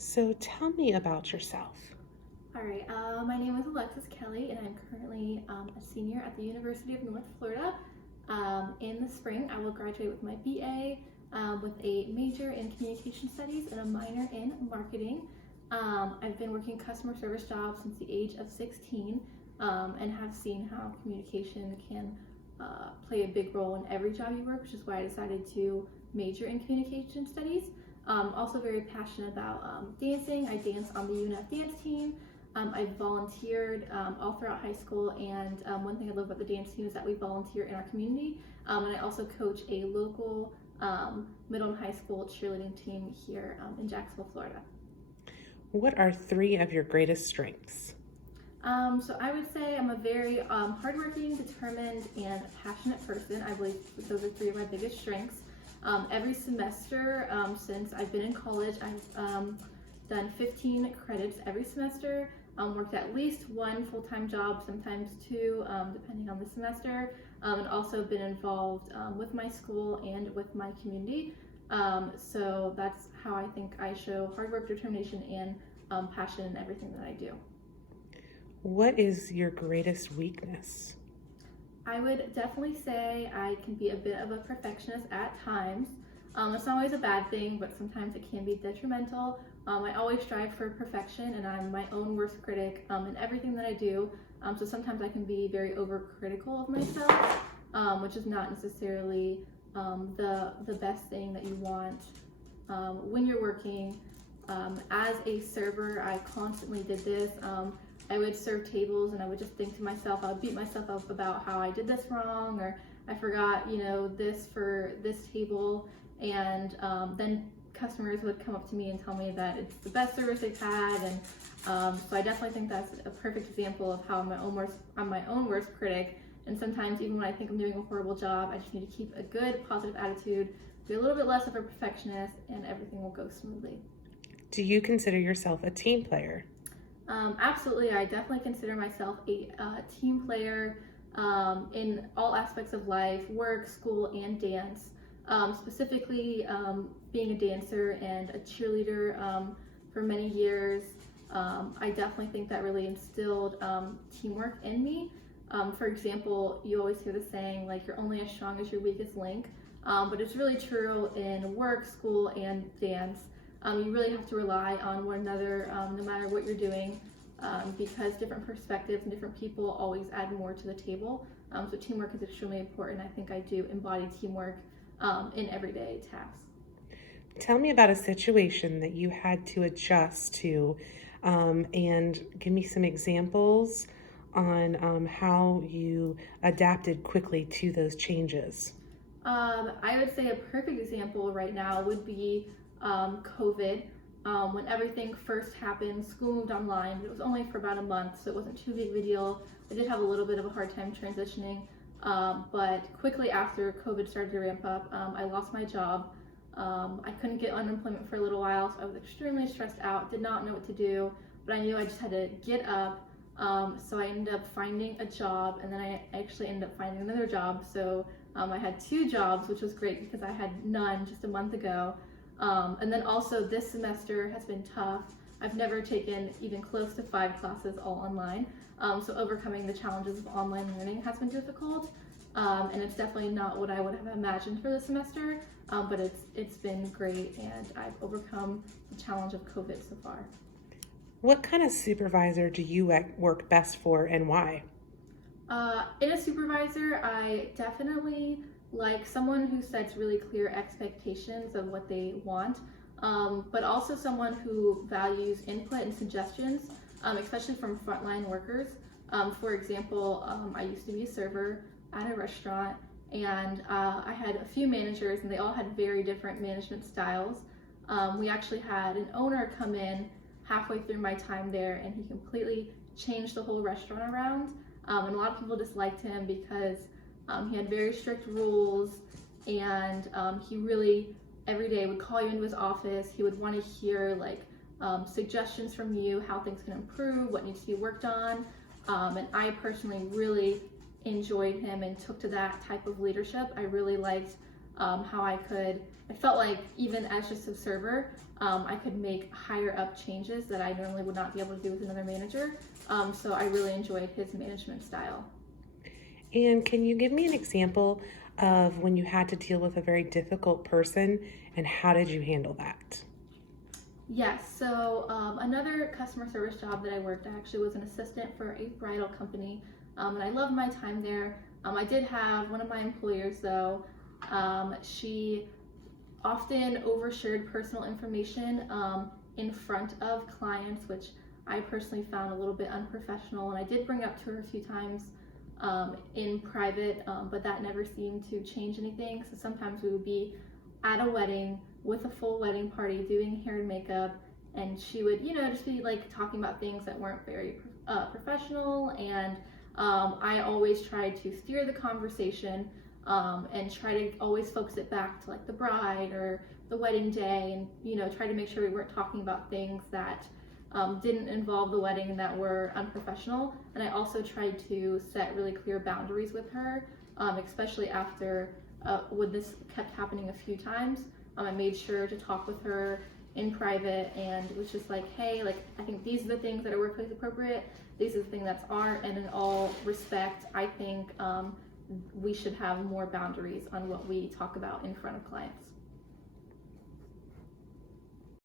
So tell me about yourself. All right, my name is Alexis Kelly, and I'm currently a senior at the University of North Florida. In the spring, I will graduate with my BA with a major in communication studies and a minor in marketing. I've been working customer service jobs since the age of 16 and have seen how communication can play a big role in every job you work, which is why I decided to major in communication studies. Also very passionate about dancing. I dance on the UNF dance team. I volunteered all throughout high school, and one thing I love about the dance team is that we volunteer in our community, and I also coach a local middle and high school cheerleading team here in Jacksonville, Florida. What are three of your greatest strengths? So I would say I'm a very hardworking, determined, and passionate person. I believe those are three of my biggest strengths. Every semester since I've been in college, I've done 15 credits every semester, worked at least one full-time job, sometimes two, depending on the semester, and also been involved with my school and with my community. So that's how I think I show hard work, determination, and passion in everything that I do. What is your greatest weakness? I would definitely say I can be a bit of a perfectionist at times. It's not always a bad thing, but sometimes it can be detrimental. I always strive for perfection, and I'm my own worst critic in everything that I do. So sometimes I can be very overcritical of myself, which is not necessarily the best thing that you want when you're working. As a server, I constantly did this. I would serve tables and I would just think to myself, I would beat myself up about how I did this wrong, or I forgot, this for this table. And then customers would come up to me and tell me that it's the best service they've had. And so I definitely think that's a perfect example of how I'm my own worst critic. And sometimes even when I think I'm doing a horrible job, I just need to keep a good, positive attitude, be a little bit less of a perfectionist, and everything will go smoothly. Do you consider yourself a team player? Absolutely, I definitely consider myself a team player in all aspects of life, work, school, and dance. Specifically, being a dancer and a cheerleader for many years, I definitely think that really instilled teamwork in me. For example, you always hear the saying, like, you're only as strong as your weakest link, but it's really true in work, school, and dance. You really have to rely on one another no matter what you're doing, because different perspectives and different people always add more to the table. So teamwork is extremely important. I think I do embody teamwork in everyday tasks. Tell me about a situation that you had to adjust to, and give me some examples on how you adapted quickly to those changes. I would say a perfect example right now would be COVID. When everything first happened, school moved online. It was only for about a month, so it wasn't too big of a deal. I did have a little bit of a hard time transitioning, but quickly after COVID started to ramp up, I lost my job. I couldn't get unemployment for a little while, so I was extremely stressed out, did not know what to do, but I knew I just had to get up. So I ended up finding a job, and then I actually ended up finding another job. So I had two jobs, which was great because I had none just a month ago. And then also this semester has been tough. I've never taken even close to 5 classes all online. So overcoming the challenges of online learning has been difficult. And it's definitely not what I would have imagined for the semester, but it's been great, and I've overcome the challenge of COVID so far. What kind of supervisor do you work best for, and why? In a supervisor, I definitely like someone who sets really clear expectations of what they want, but also someone who values input and suggestions, especially from frontline workers. For example, I used to be a server at a restaurant, and I had a few managers, and they all had very different management styles. We actually had an owner come in halfway through my time there, and he completely changed the whole restaurant around, and a lot of people disliked him because he had very strict rules, and he really every day would call you into his office. He would want to hear suggestions from you, how things can improve, what needs to be worked on, and I personally really enjoyed him and took to that type of leadership. I really liked how I felt like even as just a server, I could make higher up changes that I normally would not be able to do with another manager. So I really enjoyed his management style. And can you give me an example of when you had to deal with a very difficult person and how did you handle that? Yes, so another customer service job that I worked at actually was an assistant for a bridal company, and I loved my time there. I did have one of my employers though, she often overshared personal information in front of clients, which I personally found a little bit unprofessional, and I did bring up to her a few times in private, but that never seemed to change anything. So sometimes we would be at a wedding with a full wedding party doing hair and makeup, and she would, just be like talking about things that weren't very professional, and I always tried to steer the conversation and try to always focus it back to like the bride or the wedding day, and try to make sure we weren't talking about things that didn't involve the wedding and that were unprofessional. And I also tried to set really clear boundaries with her, especially after when this kept happening a few times. I made sure to talk with her in private and was just like, hey, like, I think these are the things that are workplace appropriate, these are the things that's art, and in all respect, I think we should have more boundaries on what we talk about in front of clients.